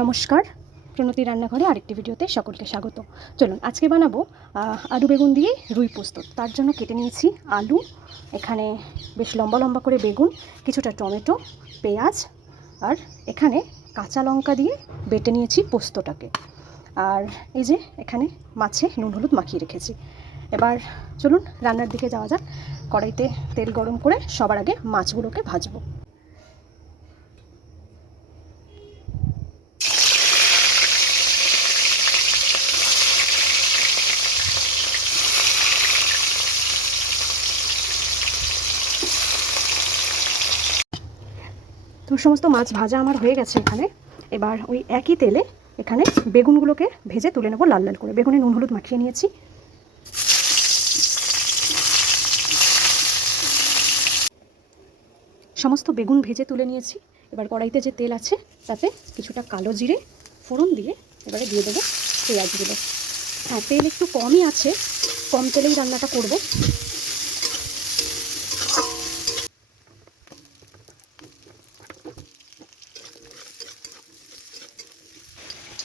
নমস্কার, প্রণতি রান্নাঘরে আরেকটি ভিডিওতে সকলকে স্বাগত। চলুন আজকে বানাবো আলু বেগুন দিয়ে রুই পোস্ত। তার জন্য কেটে নিয়েছি আলু, এখানে বেশ লম্বা লম্বা করে বেগুন, কিছুটা টমেটো, পেঁয়াজ, আর এখানে কাঁচা লঙ্কা দিয়ে বেটে নিয়েছি পোস্তটাকে। আর এই যে এখানে মাছে নুন হলুদ মাখিয়ে রেখেছি। এবার চলুন রান্নার দিকে যাওয়া যাক। কড়াইতে তেল গরম করে সবার আগে মাছগুলোকে ভাজবো। তো সমস্ত মাছ ভাজা আমার হয়ে গেছে এখানে। এবার ওই একই তেলে এখানে বেগুনগুলোকে ভেজে তুলে নেবো লাল লাল করে। বেগুনে নুন হলুদ মাখিয়ে নিয়েছি। সমস্ত বেগুন ভেজে তুলে নিয়েছি। এবার কড়াইতে যে তেল আছে তাতে কিছুটা কালো জিরে ফোড়ন দিয়ে এবারে দিয়ে দেবো পেঁয়াজগুলো। হ্যাঁ, তেল একটু কমই আছে, কম তেলেই রান্নাটা করব।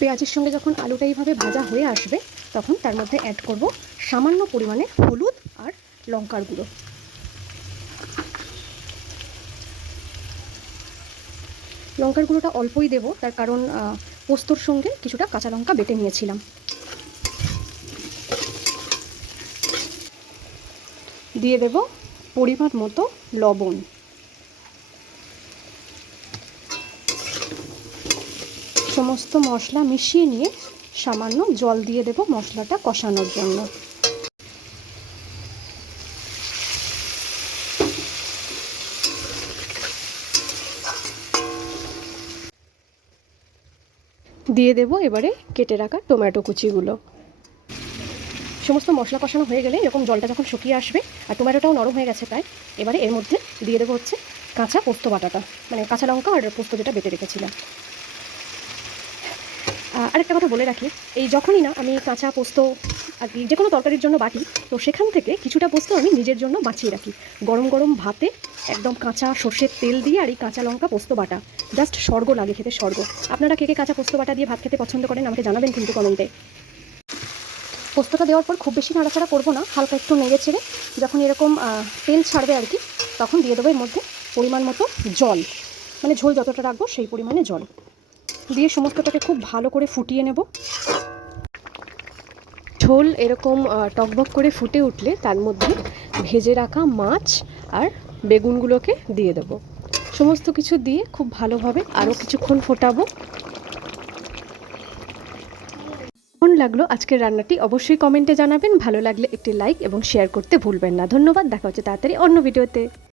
পেঁয়াজের সঙ্গে যখন আলুটা এইভাবে ভাজা হয়ে আসবে তখন তার মধ্যে অ্যাড করব সামান্য পরিমাণে হলুদ আর লঙ্কার গুঁড়ো। লঙ্কার গুঁড়োটা অল্পই দেব, তার কারণ পোস্তর সঙ্গে কিছুটা কাঁচা লঙ্কা বেটে নিয়েছিলাম। দিয়ে দেব পরিমাণ মতো লবণ। সমস্ত মশলা মিশিয়ে নিয়ে সামান্য জল দিয়ে দেব মশলাটা কষানোর জন্য। দিয়ে দেব এবারে কেটে রাখা টমেটো কুচিগুলো। সমস্ত মশলা কষানো হয়ে গেলে এরকম জলটা যখন শুকিয়ে আসবে আর টমেটোটাও নরম হয়ে গেছে প্রায়, এবারে এর মধ্যে দিয়ে দেবো হচ্ছে কাঁচা পোস্ত বাটাটা, মানে কাঁচা লঙ্কা আর পোস্ত যেটা বেটে রেখেছিলাম। আরেকটা কথা বলে রাখি, এই যখনই না আমি কাঁচা পোস্ত আর কি যে কোনো তরকারির জন্য বাটি, তো সেখান থেকে কিছুটা পোস্ত আমি নিজের জন্য বাঁচিয়ে রাখি। গরম গরম ভাতে একদম কাঁচা সর্ষের তেল দিয়ে আর এই কাঁচা লঙ্কা পোস্ত বাটা, জাস্ট স্বর্গ লাগে খেতে, স্বর্গ। আপনারা কে কে কাঁচা পোস্ত বাটা দিয়ে ভাত খেতে পছন্দ করেন আমাকে জানাবেন কিন্তু কমেন্টে। পোস্তটা দেওয়ার পর খুব বেশি নাড়াচাড়া করবো না, হালকা একটু নেড়ে ছেড়ে যখন এরকম তেল ছাড়বে আর কি, তখন দিয়ে দেবো এর মধ্যে পরিমাণ মতো জল, মানে ঝোল যতটা রাখবো সেই পরিমাণে জল দিয়ে সমস্তটাকে খুব ভালো করে ফুটিয়ে নেব। ঝোল এরকম টকবক করে ফুটে উঠলে তার মধ্যে ভেজে রাখা মাছ আর বেগুনগুলোকে দিয়ে দেব। সমস্ত কিছু দিয়ে খুব ভালোভাবে আরও কিছুক্ষণ ফোটাবো। কেমন লাগলো আজকের রান্নাটি অবশ্যই কমেন্টে জানাবেন। ভালো লাগলে একটি লাইক এবং শেয়ার করতে ভুলবেন না। ধন্যবাদ, দেখা হচ্ছে তাড়াতাড়ি অন্য ভিডিওতে।